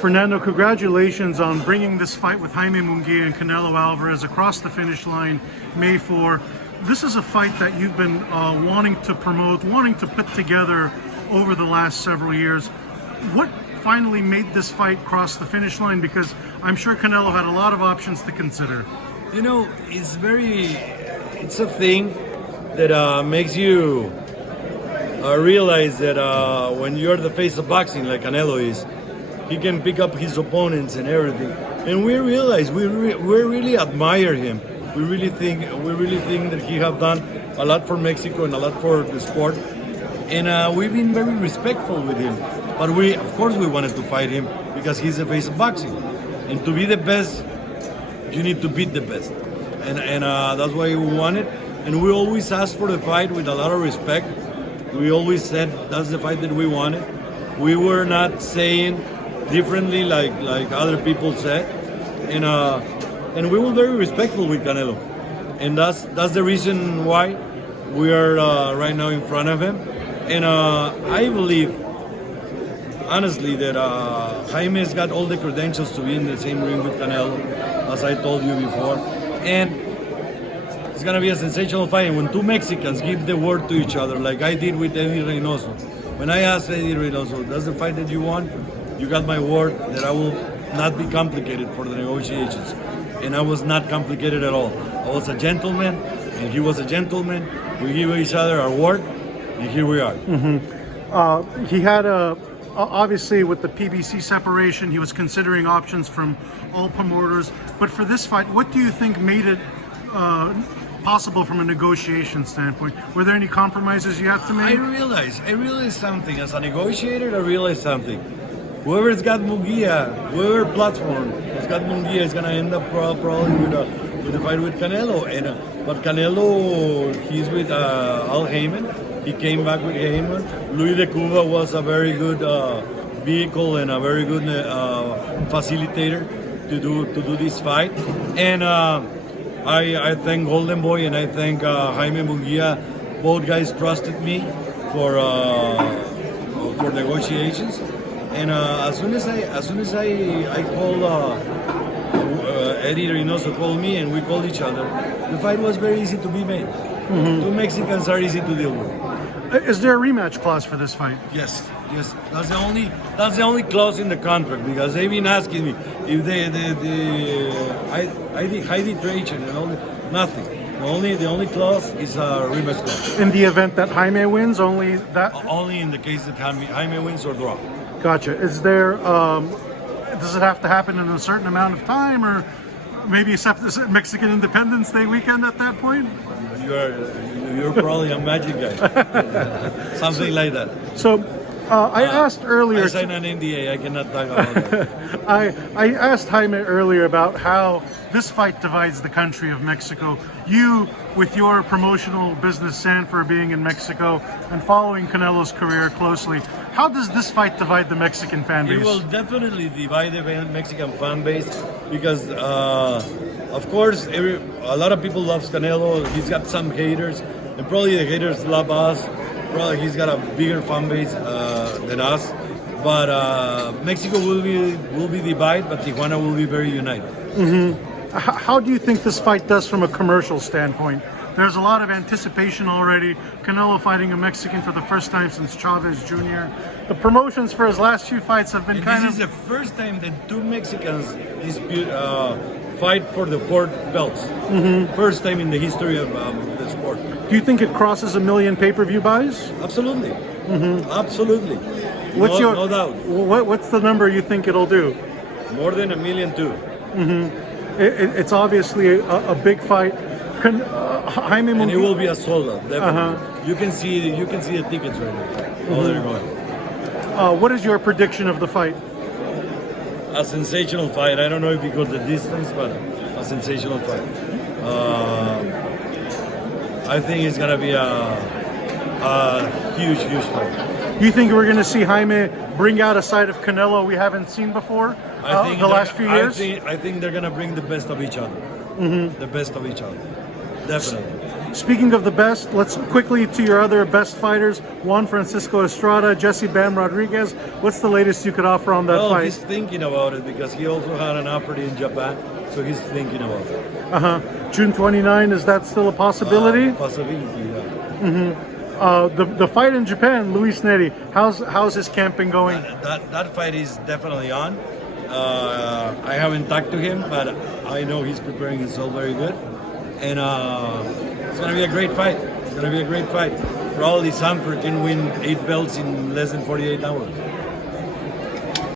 Fernando, congratulations on bringing this fight with Jaime Munguia and Canelo Alvarez across the finish line May 4. This is a fight that you've been wanting to promote, wanting to put together over the last several years. What finally made this fight cross the finish line? Because I'm sure Canelo had a lot of options to consider. You know, it's a thing that makes you realize that when you're the face of boxing like Canelo is, he can pick up his opponents and everything. And we realize, we really admire him. We really think that he have done a lot for Mexico and a lot for the sport. And we've been very respectful with him. But of course we wanted to fight him because he's the face of boxing. And to be the best, you need to beat the best. And that's why we wanted. And we always asked for the fight with a lot of respect. We always said that's the fight that we wanted. We were not saying differently like other people said. And we were very respectful with Canelo. And that's the reason why we are right now in front of him. And I believe, honestly, that Jaime's got all the credentials to be in the same ring with Canelo, as I told you before. And it's going to be a sensational fight. And when two Mexicans give the word to each other, like I did with Eddie Reynoso. When I asked Eddie Reynoso, that's the fight that you want? You got my word that I will not be complicated for the negotiations. And I was not complicated at all. I was a gentleman, and he was a gentleman. We give each other our word, and here we are. Mm-hmm. He had obviously with the PBC separation, he was considering options from all promoters. But for this fight, what do you think made it possible from a negotiation standpoint? Were there any compromises you had to make? I realized something. As a negotiator, I realized something. Whoever's got Munguia, whoever platform has got Munguia is going to end up probably with a fight with Canelo. But Canelo, he's with Al Heyman. He came back with Heyman. Luis de Cuba was a very good vehicle and a very good facilitator to do this fight. And I thank Golden Boy and I thank Jaime Munguia. Both guys trusted me for negotiations. And as soon as I called Eddie Reynoso called me and we called each other, the fight was very easy to be made. Mm-hmm. Two Mexicans are easy to deal with. Is there a rematch clause for this fight? Yes. That's the only clause in the contract because they've been asking me if arbitration and all nothing. The only clause is a rematch clause. In the event that Jaime wins, only that? Only in the case that Jaime wins or draw. Gotcha. Is there, does it have to happen in a certain amount of time or maybe Mexican Independence Day weekend at that point? You're probably a magic guy. Something like that. So I asked earlier. I signed an NDA. I cannot talk about that. I asked Jaime earlier about how this fight divides the country of Mexico. You, with your promotional business, Sanford, being in Mexico and following Canelo's career closely, how does this fight divide the Mexican fan base? It will definitely divide the Mexican fan base because, of course, a lot of people love Canelo. He's got some haters, and probably the haters love us. Probably he's got a bigger fan base than us. But Mexico will be divided, but Tijuana will be very united. Mm-hmm. How do you think this fight does from a commercial standpoint? There's a lot of anticipation already. Canelo fighting a Mexican for the first time since Chavez Jr. The promotions for his last few fights have been This is the first time that two Mexicans fight for the 4 belts. Mm-hmm. First time in the history of the sport. Do you think it crosses 1 million pay-per-view buys? Absolutely. Mm-hmm. Absolutely. No doubt. What's the number you think it'll do? More than 1 million too. Mm-hmm. It's obviously a big fight. Jaime Munguia, and it will be a sold out. Definitely. You can see the tickets right now. Oh, they're going. What is your prediction of the fight? A sensational fight. I don't know if you got the distance, but a sensational fight. I think it's gonna be a huge fight. You think we're gonna see Jaime bring out a side of Canelo we haven't seen before the last few years? I think they're gonna bring the best of each other. Mm-hmm. The best of each other. Definitely. Speaking of the best, let's quickly to your other best fighters, Juan Francisco Estrada, Jesse Bam Rodriguez. What's the latest you could offer on that Well, fight? he's thinking about it because he also had an offer in Japan, so he's thinking about it. June 29, is that still a possibility? Possibility, yeah. The fight in Japan, Luis Neri, how's his camping going? That fight is definitely on. I haven't talked to him, but I know he's preparing himself very good. And it's going to be a great fight. It's going to be a great fight. Probably Sanford can win 8 belts in less than 48 hours.